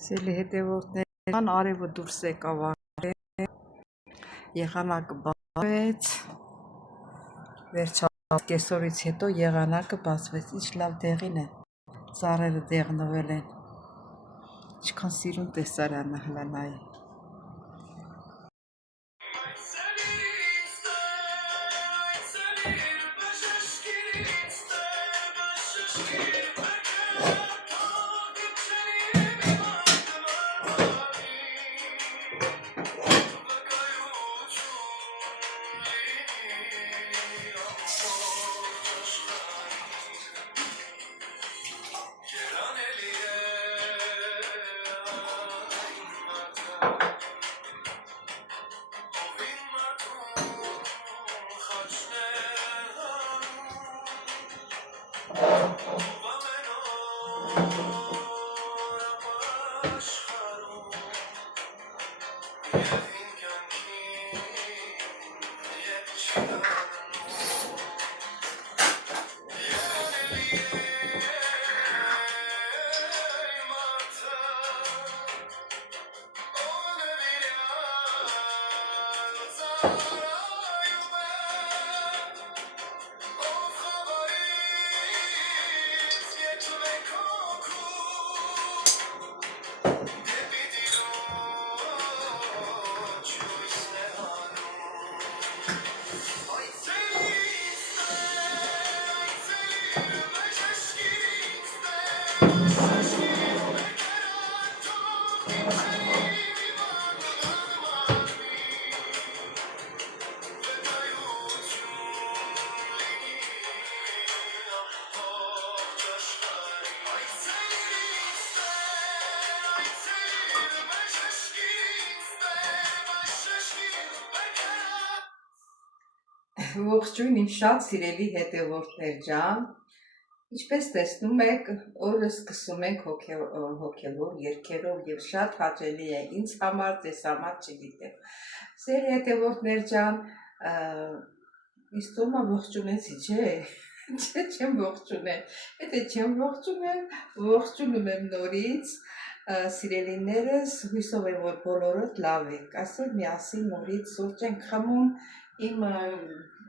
Սելի հետևորդներն արևը դուրս եկավ եղանակը բացվեց, վերջապես կեսօրից հետո եղանակը բացվեց, ինչ լավ դեղին է, ծառերը դեղնվել են, ինչքան սիրուն տեսարանը հլանայի։ Ողջույն իմ շատ սիրելի հետևորդներ ջան, ինչպես տեսնում եք, օրը սկսում ենք հոգևոր երգերով եւ շատ հաճելի է ինձ համար, ձեզ համար չգիտեմ։ Սիրելի հետևորդներ ջան, ինձ թվում է ողջունեցի, չէ՞։ Չէ, չեմ ողջունել։ Եթե չեմ ողջունել, ողջունում եմ նորից։ Սիրելիներս, հույսով եմ, որ բոլորդ լավ եք։ Այսօր միասին նորից սուրճ ենք խմում, իմ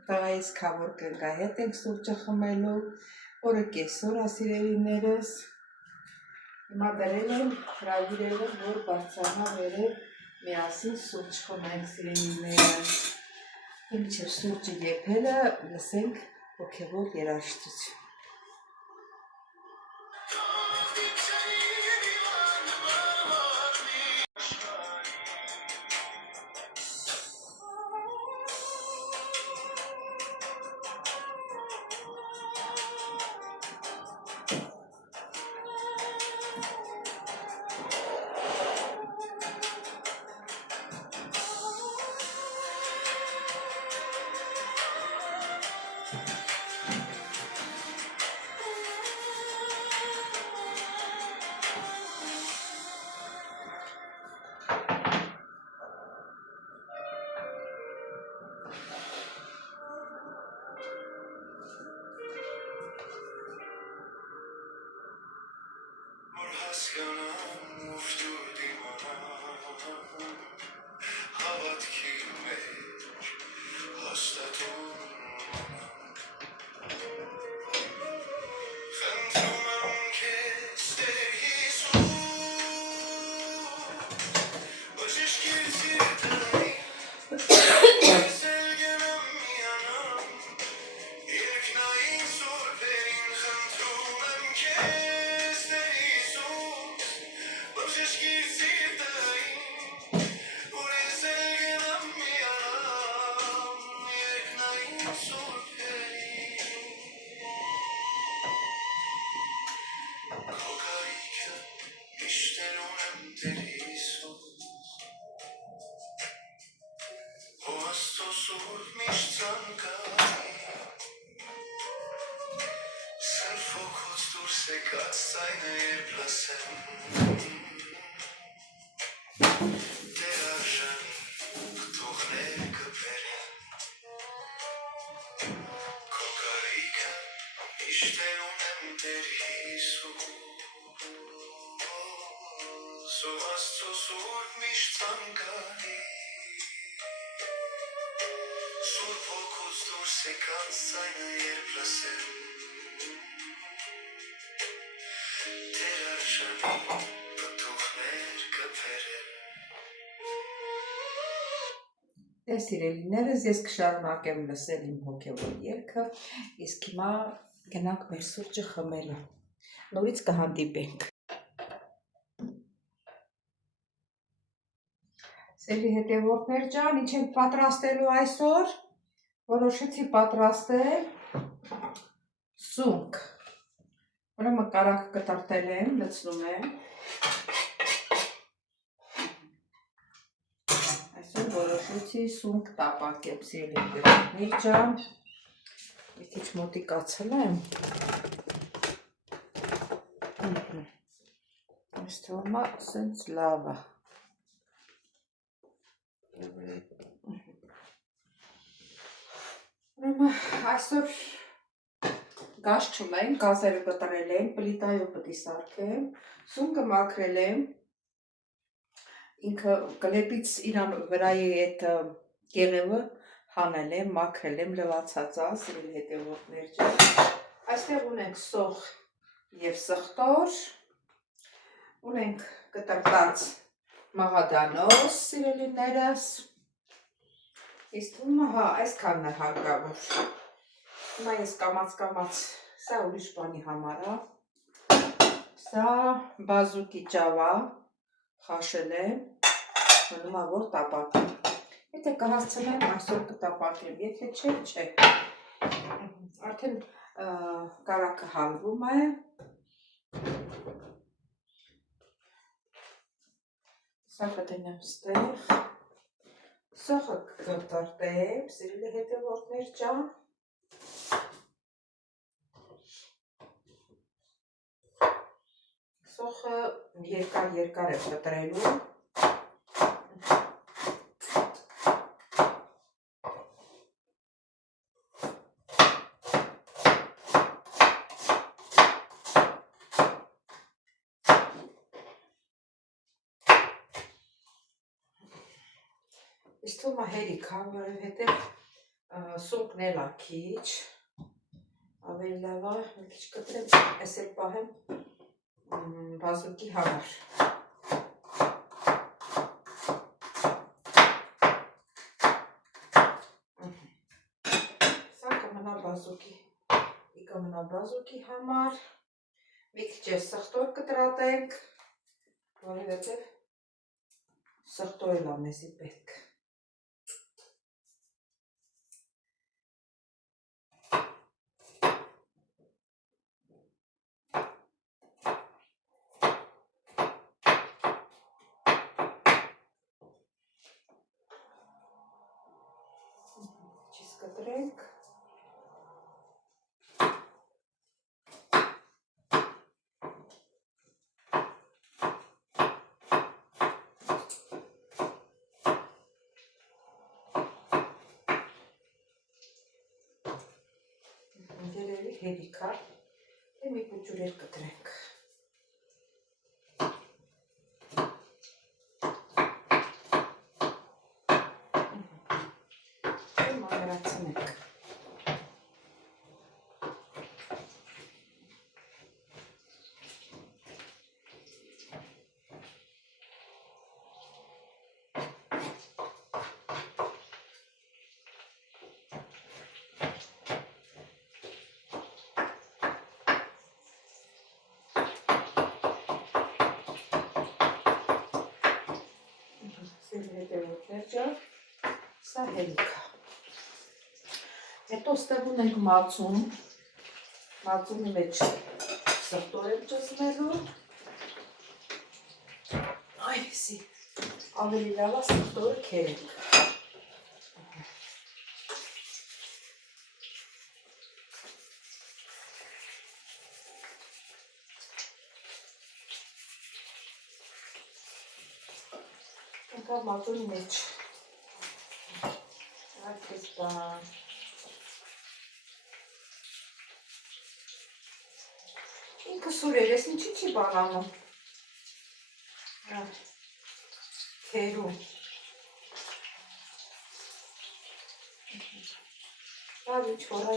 տղայիս քավոր կնկա հետ ենք սուրճը խմելու, օրը կեսօր է սիրելիներս, հիմա դրել եմ, հրավիրել եմ, որ բարձրանա վերև միասին սուրճ խմենք սիրելիներս, մինչև սուրճը եփելը լսենք հոգևոր երաժշտություն։ Սիրելիներս, ես կշարունակեմ լսել իմ հոգևոր երգը, իսկ հիմա գնանք մեր սուրճը խմելու։ Նորից կհանդիպենք։ Սիրելի հետևորդներ ջան, ինչ ենք պատրաստելու այսօր։ Որոշեցի պատրաստել սունկ։ Ուրեմն կարագ կտրատել եմ, լցնում եմ։ Այսօր որոշեցի սունկ տապակեմ, սիրելի հետևորդներ ջան։ Մի քիչ մոտիկացել եմ։ Այս թվում է սենց լավ է։ Ուրեմն այսօր գազ չունեմ, գազերը կտրել եմ, պլիտայով պետք է սարքեմ, սունկը մաքրել եմ, ինքը կլեպից իրան վրայի այդ կեղևը հանել եմ, մաքրել եմ, լվացած է, սիրելի հետևորդներ ջան։ Այստեղ ունենք սոխ և սխտոր, ունենք կտրտած մաղադանոս, սիրելիներս, իսկ թվում է, հա, այսքանն է հարկավոր։ Հիմա ես կամաց, սա ուրիշ բանի համար է, սա բազուկի ճավա, խաշել եմ, մնում է որ տապակեմ։ Եթե կհասցնեմ, այսօր կտապակեմ, եթե չէ։ Արդեն կարագը հալվում է։ Սա կդնեմ ստեղ։ Սոխը կտրտեմ, սիրելի հետևորդներ ջան։ Սոխը երկար է կտրելու։ Իսկ թվում է հերիք, որովհետև սունկն էլ է քիչ, ավելի լավ է, մի քիչ կտրեմ, այս էլ պահեմ բազուկի համար։ Սա կմնա բազուկի համար, մի քիչ սխտոր կտրատենք, որովհետև սխտոր էլ է մեզի պետք։ Կտրենք։ Երևի հերիք է, մի փոքր կտրենք։ Մանրացնենք։ Սա հերիք է։ Հետո ստեղ ունենք մածուն, մածունի մեջ սխտոր եմ ճզմելու, այսի ավելի լավ է սխտորը քերենք։ Ընկավ մածունի մեջ։ Այդպես բան։ Ինքը սուրեր, ես ինչի չի բանանում։ Թերում։ Լավ ինչ-որ է։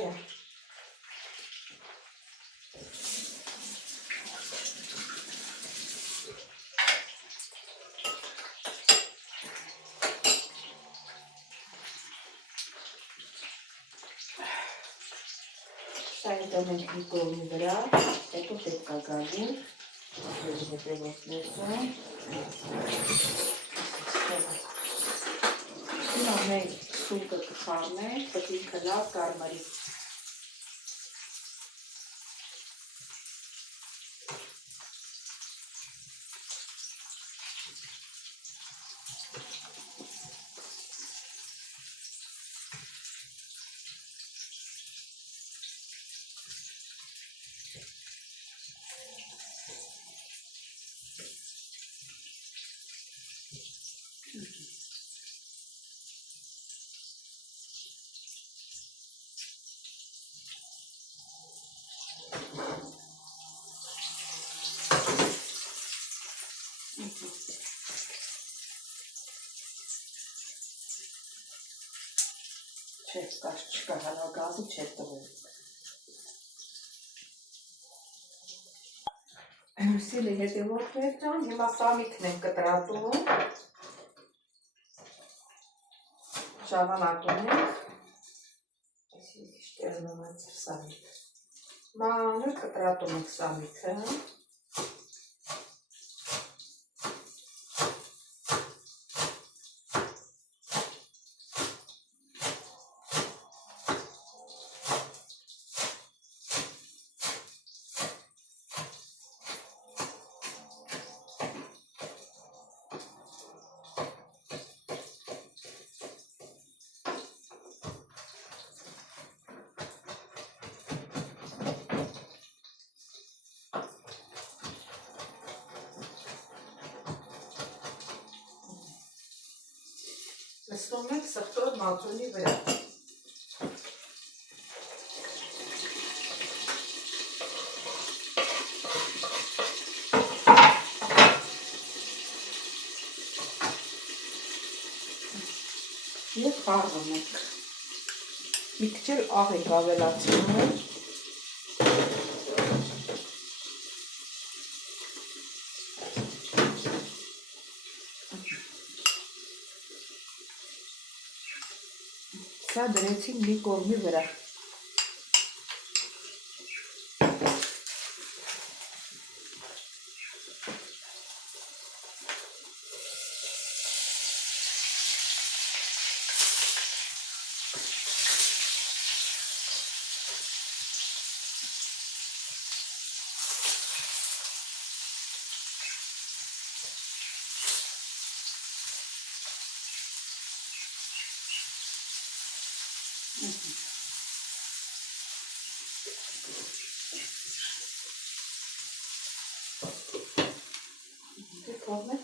Շայը դանենք մի կողմի վրա, հետո պետք է գալու, հետևորդները։ Հիմա մենք սուկը կխառնենք, պտինքը լավ կարմրի։ Չես կաշ չկա հարագազի չեր տվել։ Սիրելի հետևորդներ ջան, հիմա սամիքն ենք կտրատում, շավանակում ենք, մանր կտրատում ենք սամիքը, լսում ենք սխտոր մածունի վրա։ Եվ խառնում ենք։ Մի քիչ էլ աղ ենք ավելացնում։ Սա դրեցինք մի կողմի վրա։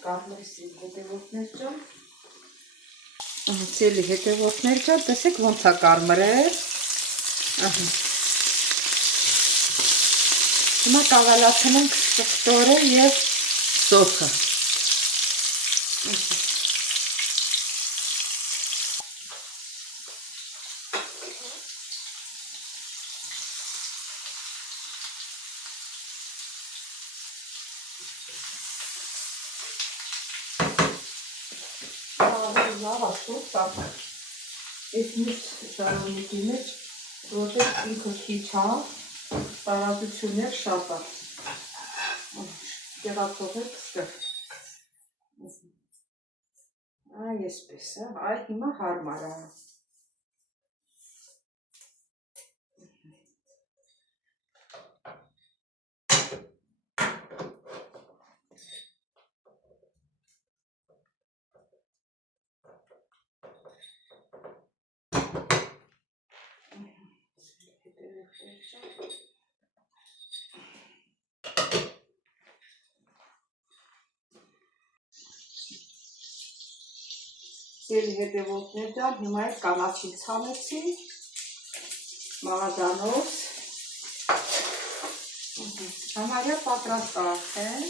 Կարմրիսի հետևորդներ ջան։ Սիրելի հետևորդներ ջան, տեսեք ոնց է կարմրել։ Հիմա կավելացնենք սխտորը և սոխը։ Լավ ասում տակ, ես միշտ շարավնիկի մեջ, որտեղ ինքը քիչ հա, տարածություններ շատ է, կեղացողեք ստեղ, այսպես է, այ հիմա հարմար է, Սիրելի հետևորդներ ջան, հիմա ես կանաչին ցանեցի մաղազանով, համարյա պատրաստ է արդեն,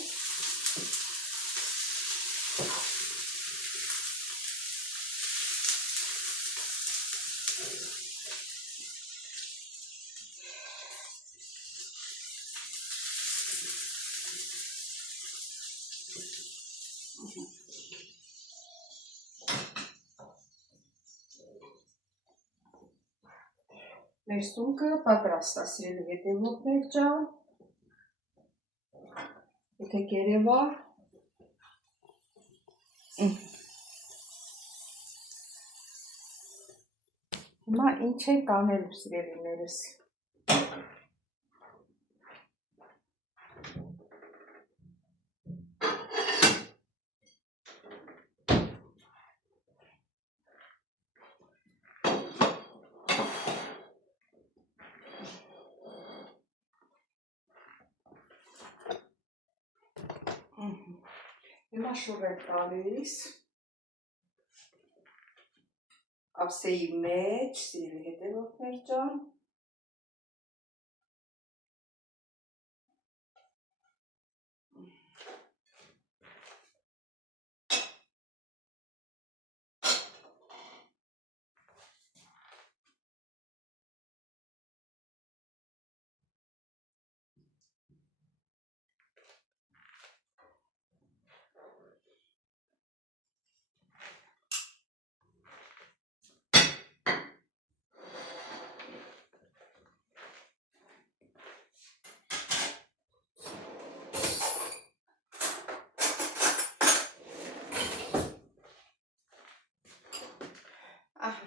Մեր սունկը պատրաստ է, սիրելի հետևորդներ ջան։ Եթե կերևա։ Հիմա ինչ ենք անելու, սիրելիներս։ Հիմա շուռ ենք տալիս ափսեի մեջ, սիրելի հետևորդներ ջան։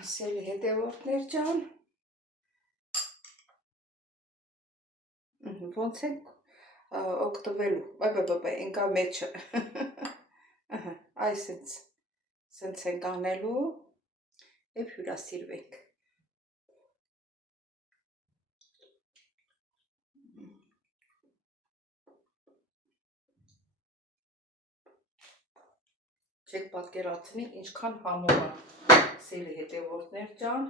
Սիրելի հետևորդներ ջան, ոնց ենք օգտվելու, ընկա մեջը, այս սենց ենք անելու և հյուրասիրվենք։ Չեք պատկերացնի ինչքան համով է, սիրելի հետևորդներ ջան։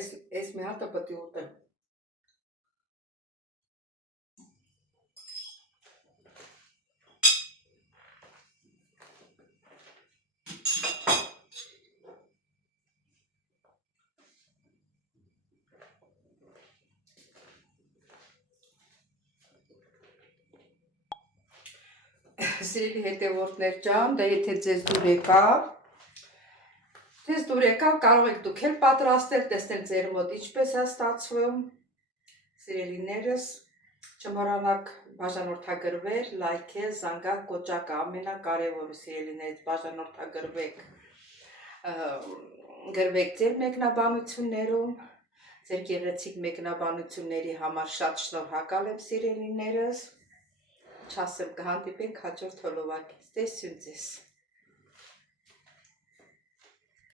Էս մի հատը պետք է ուտեմ։ Սիրելի հետևորդներ ջան, դա եթե ձեզ դուր եկավ, կարող եք դուք էլ պատրաստել, տեսնել ձեր մոտ ինչպես է ստացվում։ Սիրելիներս, չմոռանաք բաժանորդագրվել, լայքել, զանգակ, կոճակը ամենակարևորը, սիրելիներից բաժանորդագրվեք, գրվեք ձեր մեկնաբանություններում, ձեր գեղեցիկ մեկնաբանությունների համար շատ շնորհակալ եմ, սիրելիներս։ Չասեմ, կհանդիպենք հաջորդ հոլովակից, տեսություն ձեզ։